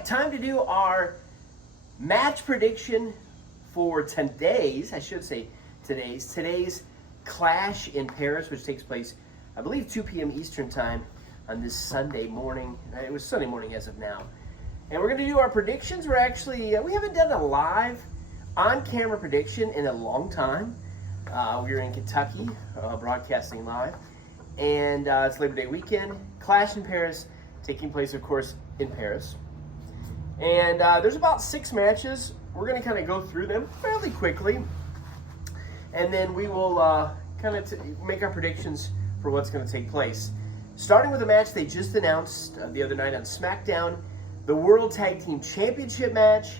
right, time to do our match prediction for today's Clash in Paris, which takes place, I believe, 2 p.m. Eastern Time on this Sunday morning. It was Sunday morning as of now. And we're going to do our predictions. We're actually, we haven't done a live on-camera prediction in a long time. We were in Kentucky, broadcasting live. And it's Labor Day weekend. Clash in Paris, taking place, of course, in Paris. And there's about 6 matches. We're going to kind of go through them fairly quickly. And then we will make our predictions for what's going to take place. Starting with a match they just announced the other night on SmackDown, the World Tag Team Championship match,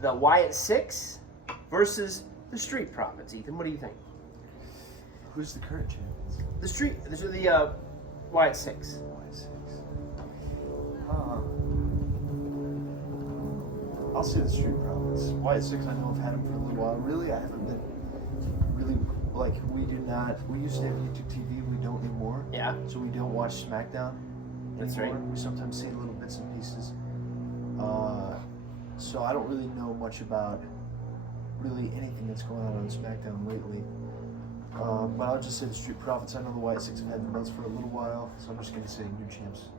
the Wyatt Six versus the Street Profits. Ethan, what do you think? Who's the current champions? The Wyatt Six. Wyatt Six. I'll say the Street Profits. Wyatt Six, I know I've had him for a little while. Really, I haven't been really, we used to have YouTube TV, we don't anymore. Yeah. So we don't watch SmackDown That's anymore. right. We sometimes see little bits and pieces. So I don't really know much about really anything that's going on SmackDown lately. But I'll just say the Street Profits. I know the Wyatt Six have had the belts for a little while, so I'm just going to say new champs.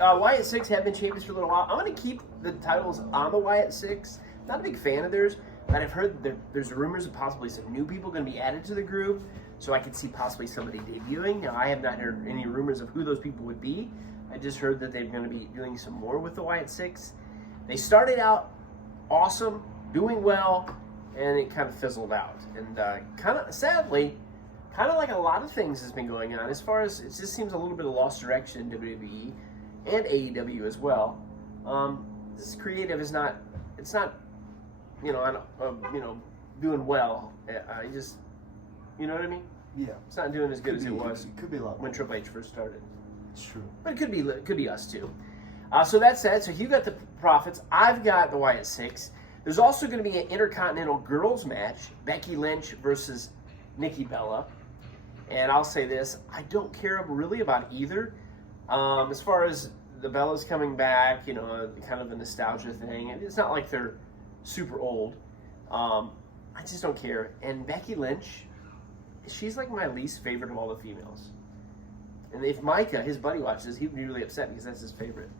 Wyatt Six have been champions for a little while. I'm going to keep the titles on the Wyatt Six. Not a big fan of theirs, but I've heard there's rumors of possibly some new people going to be added to the group, so I could see possibly somebody debuting. Now, I have not heard any rumors of who those people would be. I just heard that they're going to be doing some more with the Wyatt Six. They started out awesome, doing well, and it kind of fizzled out. And kind of, sadly, kind of like a lot of things has been going on, as far as it just seems a little bit of lost direction in WWE and AEW as well. This creative is not, it's not, doing well. I just, you know what I mean? Yeah. It's not doing as good as it was. It could be a lot when more. Triple H first started. It's true. But it could be us too. So that said, so you got the Profits. I've got the Wyatt Six. There's also going to be an Intercontinental Girls match, Becky Lynch versus Nikki Bella. And I'll say this, I don't care really about either. As far as the Bellas coming back, kind of a nostalgia thing. And it's not like they're super old. I just don't care. And Becky Lynch, she's like my least favorite of all the females. And if Micah, his buddy, watches, he'd be really upset because that's his favorite.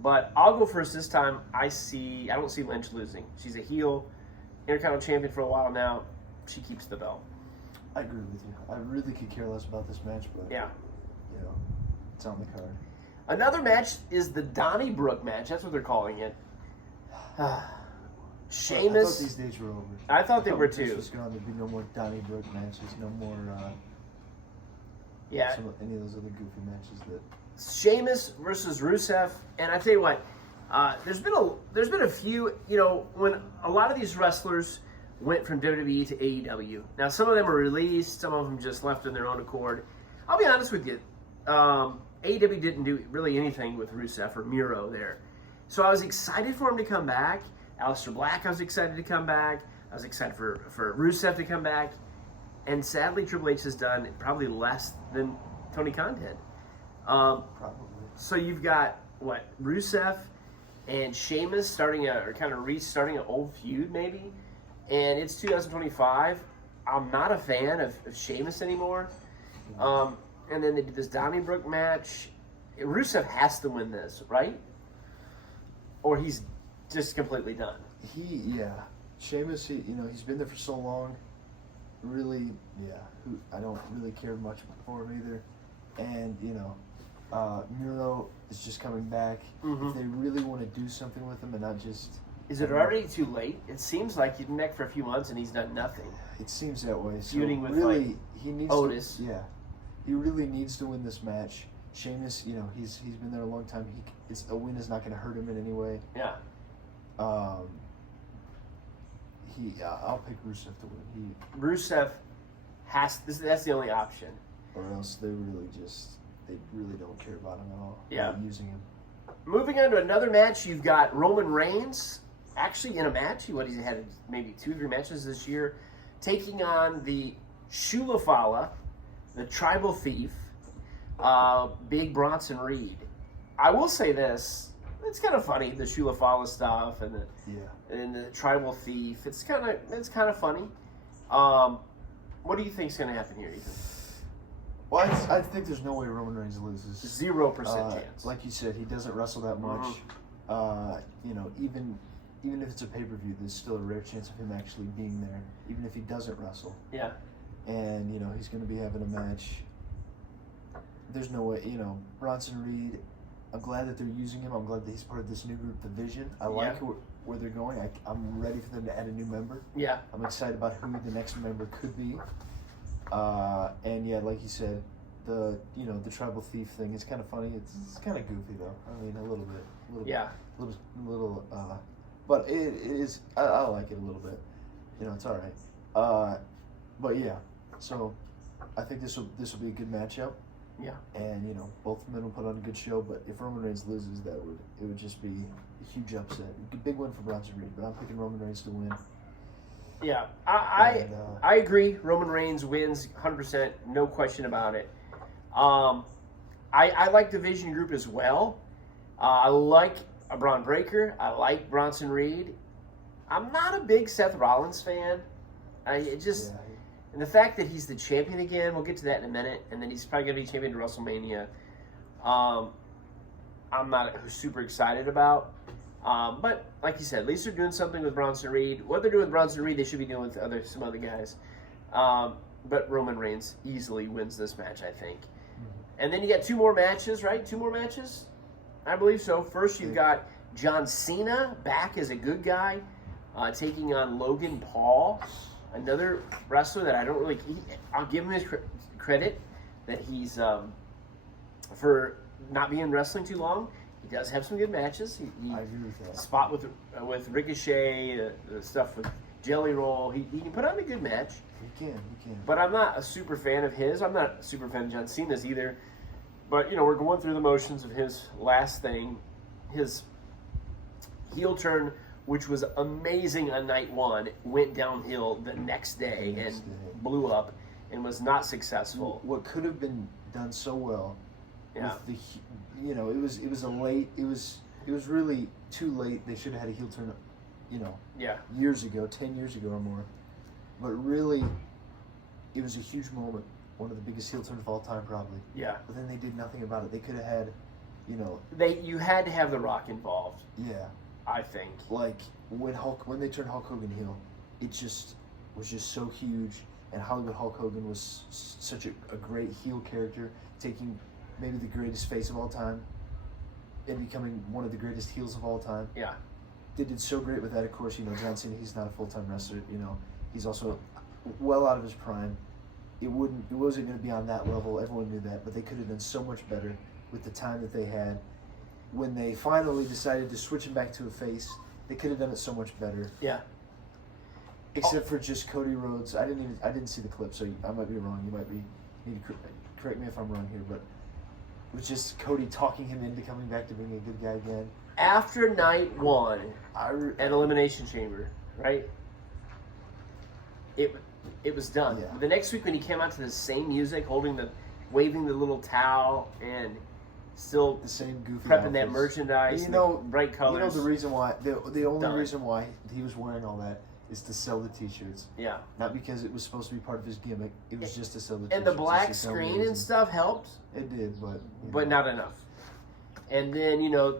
But I'll go first this time. I don't see Lynch losing. She's a heel, Intercontinental Champion for a while now. She keeps the belt. I agree with you. I really could care less about this match, but yeah, it's on the card. Another match is the Donnybrook match. That's what they're calling it. Sheamus. I thought these days were over. I thought they were too. There's going to be no more Donnybrook matches, no more any of those other goofy matches that. Sheamus versus Rusev, and I tell you what, there's been a few, when a lot of these wrestlers went from WWE to AEW. Now, some of them were released, some of them just left on their own accord. I'll be honest with you, AEW didn't do really anything with Rusev or Miro there. So I was excited for him to come back. Aleister Black, I was excited to come back. I was excited for Rusev to come back. And sadly, Triple H has done probably less than Tony Khan did. Probably. So you've got, Rusev and Sheamus restarting an old feud maybe? And it's 2025. I'm not a fan of Sheamus anymore. And then they did this Donnybrook match. Rusev has to win this, right? Or he's just completely done. Sheamus, he's been there for so long. Really, I don't really care much for him either. And, Miro is just coming back. Mm-hmm. If they really want to do something with him and not just... Is it already too late? It seems like he's been back for a few months and he's done nothing. It seems that way. Feuding with, he needs Otis. He really needs to win this match. Sheamus, he's been there a long time. A win is not going to hurt him in any way. Yeah. I'll pick Rusev to win. Rusev that's the only option. Or else they really don't care about him at all. Yeah. They're using him. Moving on to another match, you've got Roman Reigns, actually in a match. He's had maybe 2-3 matches this year, taking on the Shulafala, the Tribal Thief, Big Bronson Reed. I will say this, it's kind of funny, the Shula Fala stuff and the tribal thief. It's kind of funny. What do you think's going to happen here, Ethan? Well, I think there's no way Roman Reigns loses. 0% chance. Like you said, he doesn't wrestle that much. You know, even if it's a pay-per-view, there's still a rare chance of him actually being there, even if he doesn't wrestle. Yeah. And, you know, he's going to be having a match. There's no way, you know, Bronson Reed, I'm glad that they're using him. I'm glad that he's part of this new group, The Vision. I like where they're going. I'm ready for them to add a new member. Yeah. I'm excited about who the next member could be. And yeah, like you said, the tribal thief thing is kind of funny. It's kind of goofy though. I mean, a little bit. Yeah. But it is. I like it a little bit. You know, it's all right. But yeah, so I think this will be a good matchup. Yeah. And you know, both men will put on a good show. But if Roman Reigns loses, it would just be a huge upset. A big win for Bronson Reed. But I'm picking Roman Reigns to win. Yeah, I agree. Roman Reigns wins 100%, no question about it. I like the Vision group as well. I like Braun Breaker. I like Bronson Reed. I'm not a big Seth Rollins fan. And the fact that he's the champion again, we'll get to that in a minute, and then he's probably going to be champion to WrestleMania. I'm not super excited about. But like you said, at least they're doing something with Bronson Reed. What they're doing with Bronson Reed, they should be doing with some other guys. But Roman Reigns easily wins this match, I think. And then you got 2 more matches, right? 2 more matches? I believe so. First, you've got John Cena back as a good guy, taking on Logan Paul, another wrestler that I don't really... I'll give him his credit that he's, for not being in wrestling too long, he does have some good matches. I agree with that. Spot with Ricochet, the stuff with Jelly Roll. He can put on a good match. He can. But I'm not a super fan of his. I'm not a super fan of John Cena's either. But, you know, we're going through the motions of his last thing. His heel turn, which was amazing on night 1, went downhill the next day and blew up and was not successful. What could have been done so well. Yeah. With it was really too late. They should have had a heel turn, you know, years ago, 10 years ago or more. But really, it was a huge moment. One of the biggest heel turns of all time, probably. Yeah. But then they did nothing about it. They could have had, you know... You had to have The Rock involved. Yeah. I think. Like, when they turned Hulk Hogan heel, it just was just so huge. And Hollywood Hulk Hogan was such a great heel character, taking maybe the greatest face of all time and becoming one of the greatest heels of all time. Yeah. They did so great with that. Of course, you know, John Cena, he's not a full-time wrestler. You know, he's also well out of his prime. It wasn't going to be on that level. Everyone knew that, but they could have done so much better with the time that they had. When they finally decided to switch him back to a face, they could have done it so much better. Yeah. Except for just Cody Rhodes. I didn't see the clip, so I might be wrong. You need to correct me if I'm wrong here, but it was just Cody talking him into coming back to being a good guy again. After night 1 at Elimination Chamber, right? It was done. Yeah. The next week when he came out to the same music, waving the little towel and still the same goofy prepping outfits. That merchandise, you know, bright colors. You know the reason why the only reason why he was wearing all that is to sell the T-shirts. Yeah. Not because it was supposed to be part of his gimmick. It was just to sell the T-shirts. And the black screen and stuff helped. It did, but not enough. And then, you know,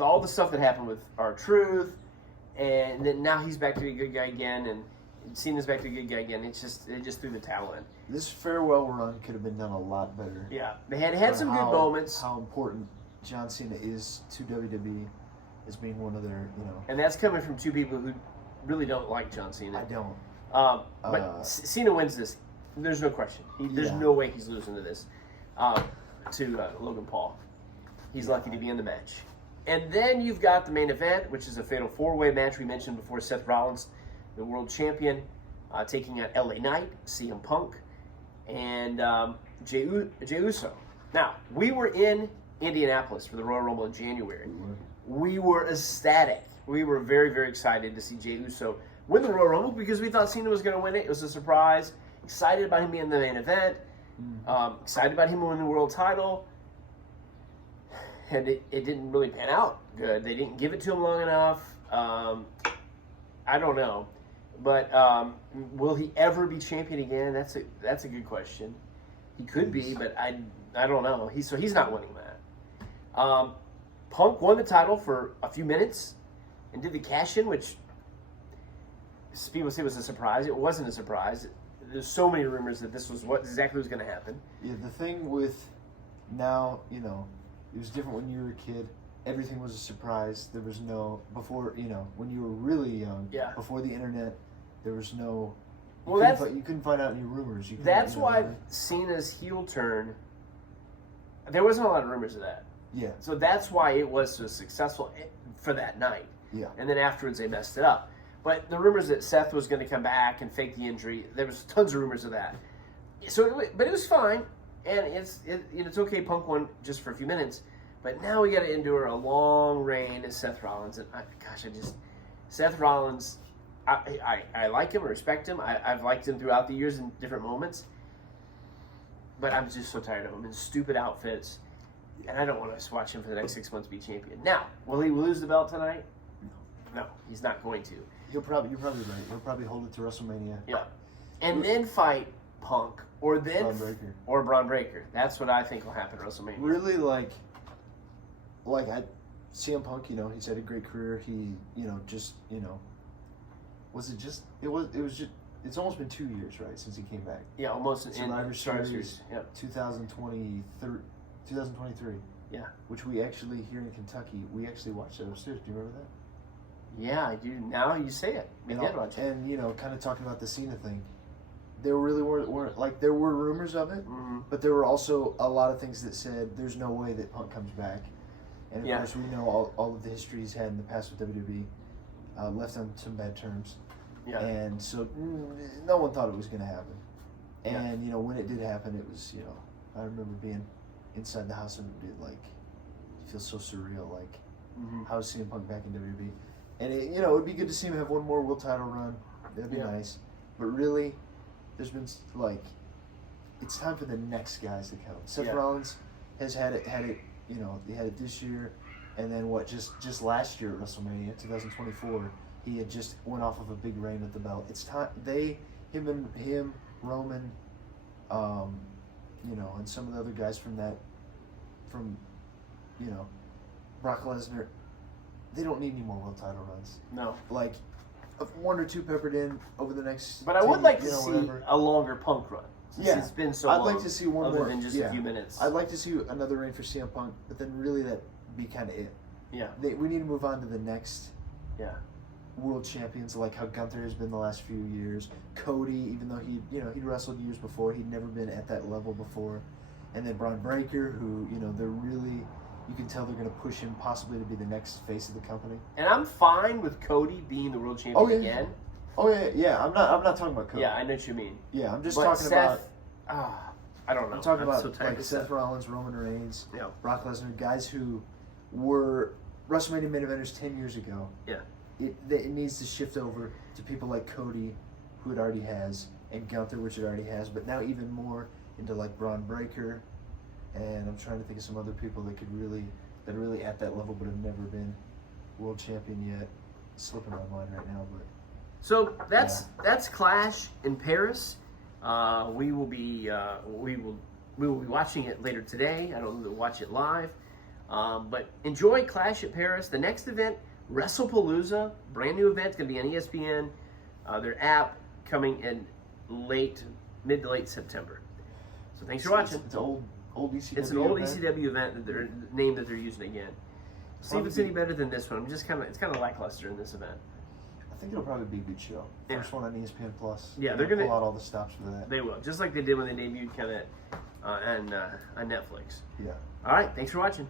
all the stuff that happened with R-Truth, and then now he's back to be a good guy again, and Cena's back to a good guy again. They just threw the towel in. This farewell run could have been done a lot better. Yeah, they had some good moments. How important John Cena is to WWE as being one of their, you know. And that's coming from 2 people who really don't like John Cena. I don't. But Cena wins this. There's no question. There's no way he's losing to this. To Logan Paul. He's lucky to be in the match. And then you've got the main event, which is a fatal 4-way match we mentioned before. Seth Rollins, the world champion, taking on LA Knight, CM Punk, and Jey Uso. Now, we were in Indianapolis for the Royal Rumble in January. We were ecstatic. We were very, very excited to see Jey Uso win the Royal Rumble because we thought Cena was going to win it. It was a surprise. Excited about him being in the main event. Excited about him winning the world title. and it didn't really pan out good. They didn't give it to him long enough. I don't know. But will he ever be champion again? That's a good question. He could be, but I don't know. He's not winning that. Punk won the title for a few minutes and did the cash-in, which people say was a surprise. It wasn't a surprise. There's so many rumors that this was what exactly was going to happen. Yeah, the thing with now, it was different when you were a kid. Everything was a surprise. There was no, before, when you were really young, before the internet, there was no, you couldn't find out any rumors. That's why Cena's heel turn, there wasn't a lot of rumors of that. Yeah. So that's why it was so successful for that night. Yeah. And then afterwards they messed it up. But the rumors that Seth was going to come back and fake the injury, there was tons of rumors of that. So, but it was fine, and it's okay. Punk won just for a few minutes, but now we got to endure a long reign as Seth Rollins. And Seth Rollins, I like him, I respect him. I've liked him throughout the years in different moments, but I'm just so tired of him in stupid outfits. And I don't want to watch him for the next 6 months be champion. Now, will he lose the belt tonight? No, he's not going to. You're probably right. He'll probably hold it to WrestleMania. Yeah, and then fight Punk or Braun Breaker. That's what I think will happen at WrestleMania. Really, CM Punk. He's had a great career. He, was it just? It was just. It's almost been 2 years, right, since he came back. Yeah, almost. Survivor Series. Yep. 2023. Yeah. Which we actually, here in Kentucky, we actually watched that upstairs. Do you remember that? Yeah, I do. Now you say it. We did watch it. And, kind of talking about the Cena thing, there really weren't there were rumors of it, but there were also a lot of things that said there's no way that Punk comes back. And, of course, we know all of the history he's had in the past with WWE, left on some bad terms. Yeah. And so no one thought it was going to happen. And, when it did happen, it was, I remember being inside the house and it feels so surreal. How is CM Punk back in WWE? And, it would be good to see him have one more world title run. That'd be nice. But really, there's been, it's time for the next guys to come. Seth Rollins has had it, he had it this year. And then just last year at WrestleMania, 2024, he had just went off of a big reign with the belt. It's time, him, Roman, and some of the other guys from Brock Lesnar, they don't need any more world title runs. No. One or two peppered in over the next. But I would like to see a longer Punk run. Since it's been so long. I'd like to see one more than just a few minutes. I'd like to see another reign for CM Punk, but then really that be kind of it. Yeah. We need to move on to the next. Yeah. World champions, like how Gunther has been the last few years. Cody, even though he'd wrestled years before, he'd never been at that level before. And then Braun Breaker, who they're really, you can tell they're going to push him possibly to be the next face of the company. And I'm fine with Cody being the world champion again. Oh yeah. I'm not talking about Cody. Yeah, I know what you mean. Yeah, I'm just but talking Seth, about. I don't know. I'm talking about so Seth Rollins, Roman Reigns, yeah. Brock Lesnar, guys who were WrestleMania main eventers 10 years ago. Yeah. It needs to shift over to people like Cody, who it already has, and Gunther, which it already has, but now even more into Braun Breaker, and I'm trying to think of some other people that are really at that level but have never been world champion yet. It's slipping my mind right now, but. So that's Clash in Paris. We will be watching it later today. I don't know to watch it live, but enjoy Clash at Paris. The next event, WrestlePalooza, brand new event. It's going to be on ESPN. Their app coming in mid to late September. So thanks for watching. It's an old ECW. It's an old ECW event that they're using again. See if it's any better than this one. It's kind of lackluster in this event. I think it'll probably be a good show. First one on ESPN Plus. Yeah, they're gonna pull out all the stops for that. They will, just like they did when they debuted kind of on Netflix. Yeah. All right, thanks for watching.